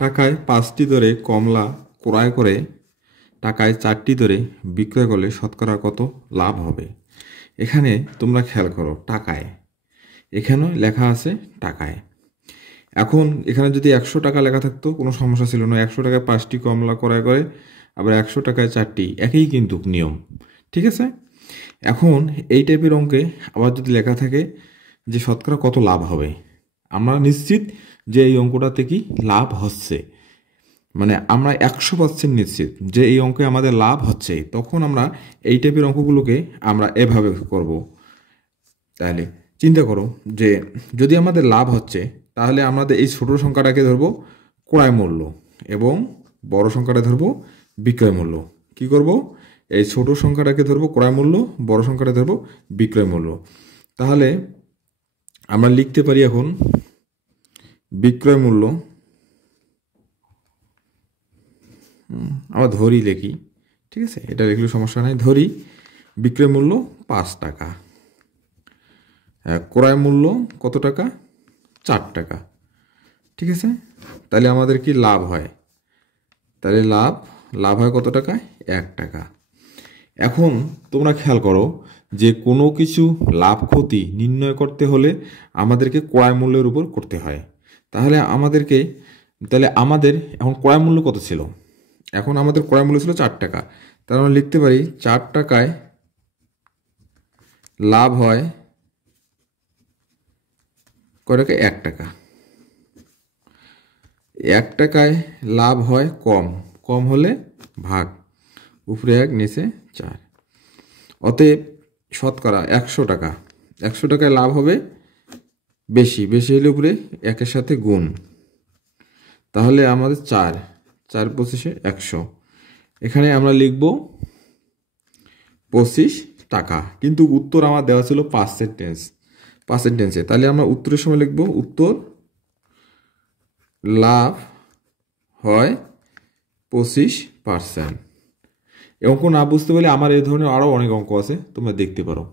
টাকায় 5টি দরে কমলা ক্রয় করে টাকায় 4টি দরে বিক্রয় করলে শতকরা কত লাভ হবে? এখানে তোমরা খেয়াল করো, টাকায়, এখানেও লেখা আছে টাকায়। এখন এখানে যদি 100 টাকা লেখা থাকতো কোনো সমস্যা ছিল না, 100 টাকায় 5টি কমলা ক্রয় করে, আবার 100 টাকায় 4টি, একই কিন্তু নিয়ম, ঠিক আছে। এখন এই টাইপের অঙ্কে আবার যদি লেখা থাকে যে শতকরা কত লাভ হবে, আমরা নিশ্চিত যে এই অঙ্কটাতে কি লাভ হচ্ছে, মানে আমরা 100% নিশ্চিত যে এই অঙ্কে আমাদের লাভ হচ্ছে, তখন আমরা এই টাইপের অঙ্কগুলোকে আমরা এভাবে করব। তাহলে চিন্তা করো যে যদি আমাদের লাভ হচ্ছে, তাহলে আমাদের এই ছোট সংখ্যাটাকে ধরবো ক্রয় মূল্য এবং বড় সংখ্যাটা ধরবো বিক্রয় মূল্য। কি করব? এই ছোট সংখ্যাটাকে ধরবো ক্রয় মূল্য, বড় সংখ্যাটা ধরবো বিক্রয় মূল্য। তাহলে আমরা লিখতে পারি এখন বিক্রয় মূল্য, আমরা ধরি লিখি, ঠিক আছে, এটা লিখলে সমস্যা নাই, ধরি বিক্রয় মূল্য 5 টাকা, ক্রয় মূল্য কত টাকা? 4 টাকা, ঠিক আছে। তাহলে আমাদের কি লাভ হয়? তাহলে লাভ হয় কত টাকায়? 1 টাকা। এখন তোমরা খেয়াল করো যে কোনো কিছু লাভ ক্ষতি নির্ণয় করতে হলে আমাদেরকে ক্রয় মূল্যের উপর করতে হয়। তাহলে আমাদের এখন ক্রয় মূল্য কত ছিল? এখন আমাদের ক্রয় মূল্য ছিল 4 টাকা। তাহলে আমরা লিখতে পারি 4 টাকায় লাভ হয় কয় টাকা? 1 টাকা। 1 টাকায় লাভ হয় কম হলে ভাগ, উপরে 1 নিচে 4। অতএব শতকরা 100 টাকা, 100 টাকায় লাভ হবে বেশি হলে উপরে 1-এর সাথে গুণ, তাহলে আমাদের 4 25-এ 100, এখানে আমরা লিখব 25 টাকা। কিন্তু উত্তর আমার দেওয়া ছিল পার্সেন্টেজে, তাহলে আমরা উত্তরের সময় লিখব উত্তর লাভ হয় 25%। অঙ্ক না বুঝতে পারলে আমার এই ধরনের আরও অনেক অঙ্ক আছে, তোমরা দেখতে পারো।